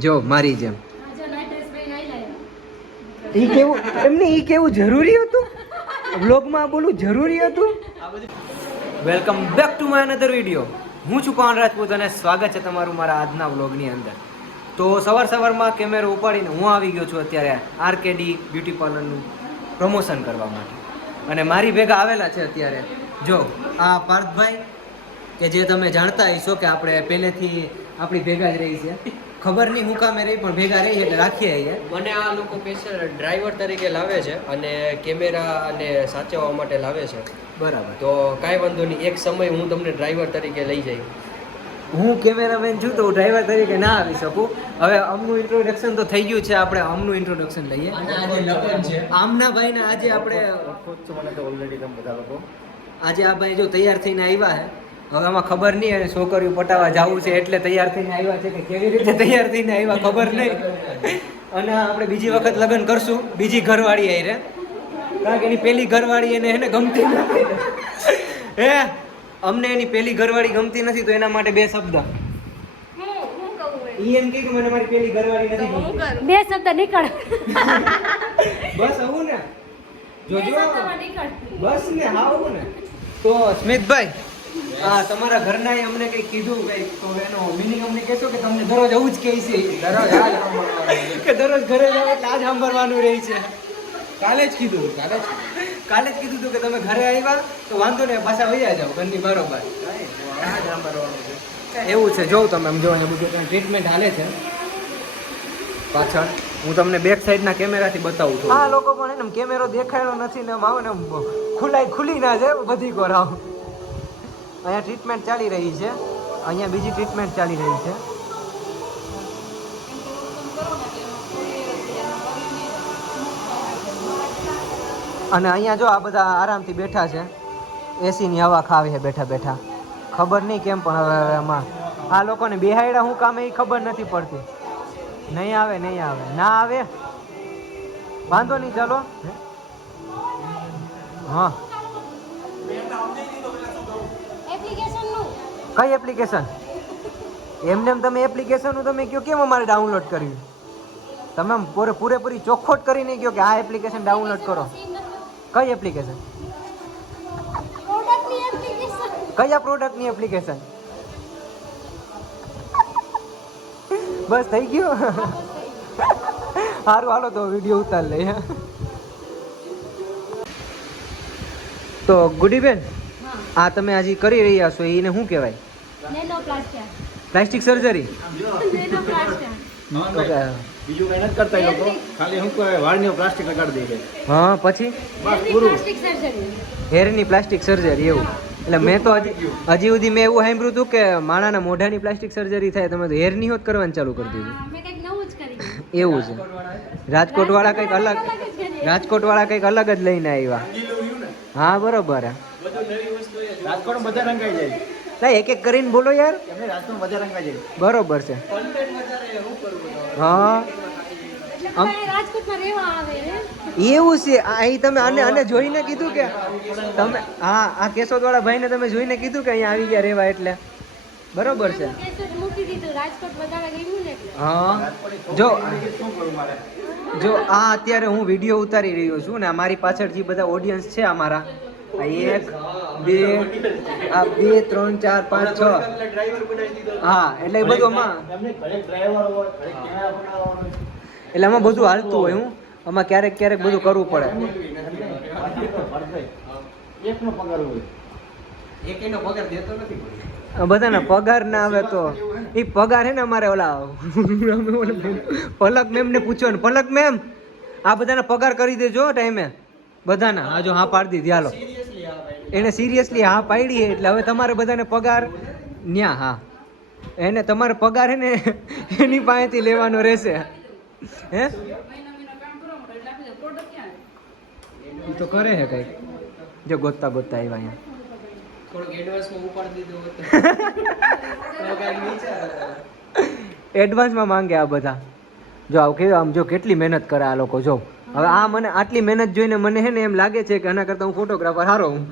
જો મારી જેમ ઈ કેવું એમને ઈ કેવું જરૂરી હતું વ્લોગમાં બોલું જરૂરી હતું. Welcome back to my another video. હું છું પવન રાજપૂત અને સ્વાગત છે તમારું મારા આજના વ્લોગની અંદર. તો સવારમાં કેમેરો ઉપાડીને હું આવી ગયો છું અત્યારે આરકેડી બ્યુટી પાર્લરનું પ્રમોશન કરવા માટે. અને મારી ભેગા આવેલા છે અત્યારે જો આ પાર્થભાઈ કે જે તમે જાણતા હશો કે આપણે પહેલેથી આપણી ભેગા જ રહી છે. ખબર નહીં હું કામે રહી પણ ભેગા રહી એટલે રાખીએ અહીંયા. મને આ લોકો સ્પેશિયલ ડ્રાઈવર તરીકે લાવે છે અને કેમેરા અને સાચવવા માટે લાવે છે. બરાબર. તો કાંઈ વાંધો નહીં, એક સમય હું તમને ડ્રાઈવર તરીકે લઈ જઈશ. હું કેમેરામેન છું તો હું ડ્રાઈવર તરીકે ના આવી શકું. હવે અમનું ઇન્ટ્રોડક્શન તો થઈ ગયું છે, આપણે અમનું ઇન્ટ્રોડક્શન લઈએ. આમના ભાઈને આજે આપણે આજે આ ભાઈ જો તૈયાર થઈને આવ્યા છે. હવે આમાં ખબર નહીં અને છોકરીઓ પટાવવા જવું છે એટલે તૈયાર થઈને આવ્યા છે કે કેવી રીતે તૈયાર થઈને આવ્યા ખબર નહીં. અને આપણે બીજી વખત લગ્ન કરશું બીજી ઘરવાળી આવી રે, કારણ કે એની પેલી ઘરવાળી એને એને ગમતી નથી. હે અમને એની પેલી ઘરવાળી ગમતી નથી તો એના માટે બે શબ્દ ઈ એમ કે મને મારી પેલી ઘરવાળી નથી ગમતી. બે શબ્દ નીકળ. બસ આવું ને જોજો બસ ને આવું ને. તો સ્મિતભાઈ હા તમારા ઘરના અમને કંઈક કીધું કંઈક તો એનો મિનિંગ અમને કહેશો કે તમને દરરોજ આવું જ કહે છે કે દરરોજ ઘરે જાવ એટલે આજ સાંભળવાનું રહે છે. કાલે જ કીધું હતું કે તમે ઘરે આવ્યા તો વાંધો નહીં પાછા વૈયા જાઓ ઘરની બરોબર એવું છે. જોઉં તમે એમ જો અહીંયા બધું ટ્રીટમેન્ટ હાલે છે પાછળ. હું તમને બેક સાઈડના કેમેરાથી બતાવું છું. આ લોકો પણ એને કેમેરો દેખાડ્યો નથી ને આમ આવે ને ખુલી ના જાય બધી કોરાવ. અહીંયા ટ્રીટમેન્ટ ચાલી રહી છે, અહીંયા બીજી ટ્રીટમેન્ટ ચાલી રહી છે. અને અહીંયા જો આ બધા આરામથી બેઠા છે, એસીની હવા ખાવે છે બેઠા બેઠા. ખબર નહીં કેમ પણ હવે એમાં આ લોકોને બેહાડ્યા હું કામ એ ખબર નથી પડતી. નહીં આવે ના આવે વાંધો નહીં ચાલો. હા કઈ એપ્લિકેશન? એમને તમે એપ્લિકેશનનું તમે કહો કેમ અમારે ડાઉનલોડ કરવી? તમે પૂરેપૂરી ચોખ્ખોટ કરીને કહો કે આ એપ્લિકેશન ડાઉનલોડ કરો. કઈ એપ્લિકેશન? કયા પ્રોડક્ટની એપ્લિકેશન? બસ થઈ ગયું. સારું હાલો તો વિડીયો ઉતાર લઈએ. તો ગુડી બેન આ તમે હજી કરી રહ્યા છો એને શું કહેવાય? Plastic surgery. બીજું કઈ નથી કરતા એ લોકો, ખાલી શું કહે વાળની પ્લાસ્ટિક લગાડી દે. હા પછી બસ પૂરું. હેરની પ્લાસ્ટિક સર્જરી એવું. એટલે મેં તો હજી સુધી મેં એવું સાંભળ્યું હતું કે માણાના મોઢાની પ્લાસ્ટિક સર્જરી થાય, તમે તો હેરની હોત કરવાનું ચાલુ કરી દીધું. એવું છે. રાજકોટ વાળા કંઈક અલગ જ લઈને આવ્યા. હા બરોબર. રાજકોટ બધા રંગાઈ જાય. ના એક કરીને બોલો યાર. એમને રાજકોટ બધા રંગાઈ જાય. બરોબર છે. હા એવું છે. અહીં તમે આને જોઈને કીધું કે તમે હા આ કેશોદ વાળા ભાઈને તમે જોઈને કીધું કે અહીંયા આવી ગયા રહેવા એટલે બરોબર છે. હા જો આ અત્યારે હું વિડીયો ઉતારી રહ્યો છું ને મારી પાછળ જે બધા ઓડિયન્સ છે અમારા 1 2 આ 2 3 4 5 6 હા એટલે બધું આમાં એટલે આમાં બધું હાલતું હોય. હું આમાં ક્યારેક બધું કરવું પડે. બધાના પગાર ના આવે તો એ પગાર હે ને અમારે ઓલા પલક મેમ ને પૂછો ને, પલક મેમ આ બધાના પગાર કરી દેજો ટાઈમે બધાના. આ જો હા પાડી દીધી હાલો. એને સિરિયસલી હા પાડી એટલે હવે તમારે બધાને પગાર ન્યા. હા એને તમારે પગાર હે ને એની પાસેથી લેવાનો રહેશે. હે એ તો કરે છે કઈક જો ગોતતા આવ્યા અહીંયા. થોડુંક એડવાન્સમાં ઉપાડી દીધું એડવાન્સમાં માંગે આ બધા. જો આમ જો કેટલી મહેનત કરે આ લોકો. જો હવે આ મને આટલી મહેનત જોઈને મને હે ને એમ લાગે છે કે આના કરતાં હું ફોટોગ્રાફર સારો હું.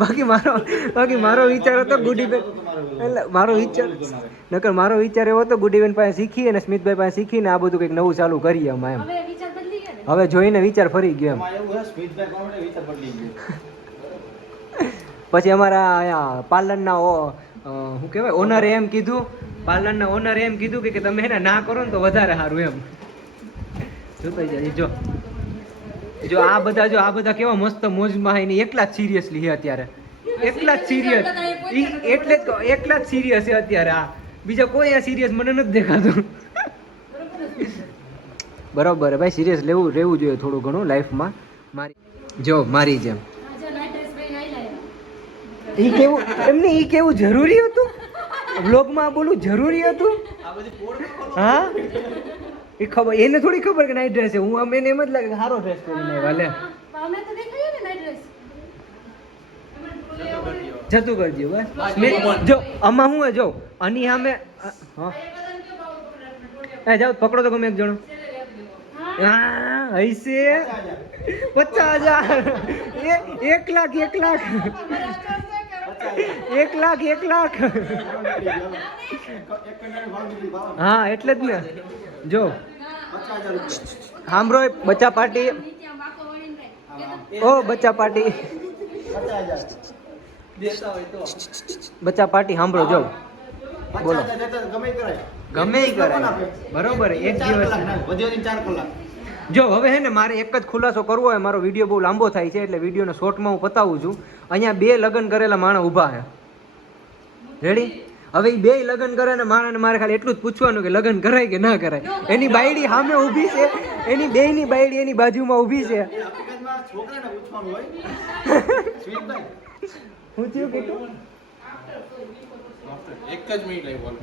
બાકી મારો વિચાર હતો ગુડીબેન, એટલે મારો વિચાર નકર મારો વિચાર એવો હતો ગુડીબેન પાસે શીખી અને સ્મિતભાઈ પાસે શીખીને આ બધું કંઈક નવું ચાલુ કરીએ અમે એમ. હવે જોઈને વિચાર ફરી ગયો એમ. એવું હે સ્મિતભાઈ કોમેડી વિચાર બદલી ગયો. પછી અમારા અહીંયા પાર્લરના શું કહેવાય ઓનરે એમ કીધું, પાર્લરના ઓનરે એમ કીધું કે તમે એને ના કરો ને તો વધારે સારું એમ. જોતો જાય જો આ બધા કેવા મસ્ત મોજમાં હે ને એકલા જ સિરિયસલી છે અત્યારે, એકલા જ સિરિયસ એટલે જ એકલા જ સિરિયસ છે અત્યારે. આ બીજા કોઈ આ સિરિયસ મને નથી દેખાતું. બરોબર ભાઈ, સિરિયસ રહેવું જોઈએ થોડું ઘણું લાઈફમાં. મારી જેમ ઈ કેવું એમને ઈ કેવું જરૂરી હતું વ્લોગમાં બોલું જરૂરી હતું? હા એ ખબર એને થોડી ખબર કે નાઈટ ડ્રેસ છે. હું આમ એને એમ જ લાગે કે સારો ડ્રેસ પહેરીને આવ્યા લે. જતું કરજો બસ. જો આમાં હું જો આની સામે હા જાઓ પકડો તો ગમે એક જણો. હા હૈસે 50,000 1 લાખ 1 લાખ 1 લાખ 1 લાખ. હા એટલે જ ને. જો સાંભળો બચ્ચા પાર્ટી, ઓ બચ્ચા પાર્ટી, બચ્ચા પાર્ટી સાંભળો. જો બોલો ગમે ઈ કરે બરોબર. એક દિવસ જો હવે હે ને મારે એક જ ખુલાસો કરવો હોય. મારો વિડીયો બહુ લાંબો થાય છે એટલે વિડીયોને શોર્ટમાં હું પતાવું છું. અહીંયા 2 લગ્ન કરેલા માણસ ઊભા છે, રેડી? હવે એ 2 લગ્ન કરે ને માણસને મારે ખાલી એટલું જ પૂછવાનું કે લગ્ન કરાય કે ના કરાય. એની બાયડી સામે ઊભી છે, એની બેયની બાયડી એની બાજુમાં ઊભી છે. હું થયું કેટલું? એક જ મિનિટ લઈ બોલો.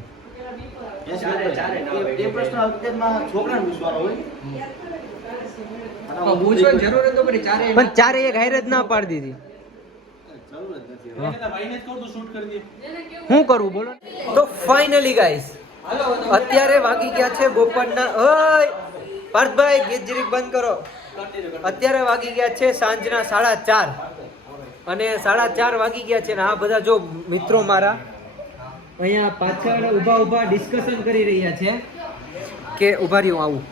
એ પ્રશ્ન હકીકતમાં છોકરાને પૂછવાનો હોય. પૂછવાની જરૂર હતો પણ પણ ચારે એક હારે જ ના પાડી દીધી. શું કરવું બોલો? તો ફાઇનલી ગાઈસ અત્યારે વાગી ગયા છે બપોરના. ઓય પાર્થભાઈ ગીત જરીક બંધ કરો. અત્યારે વાગી ગયા છે સાંજના 4:30 અને 4:30 વાગી ગયા છે ને આ બધા જો મિત્રો મારા અહીંયા પાછળ ઊભા ડિસ્કશન કરી રહ્યા છે કે ઊભા રહ્યો આવું.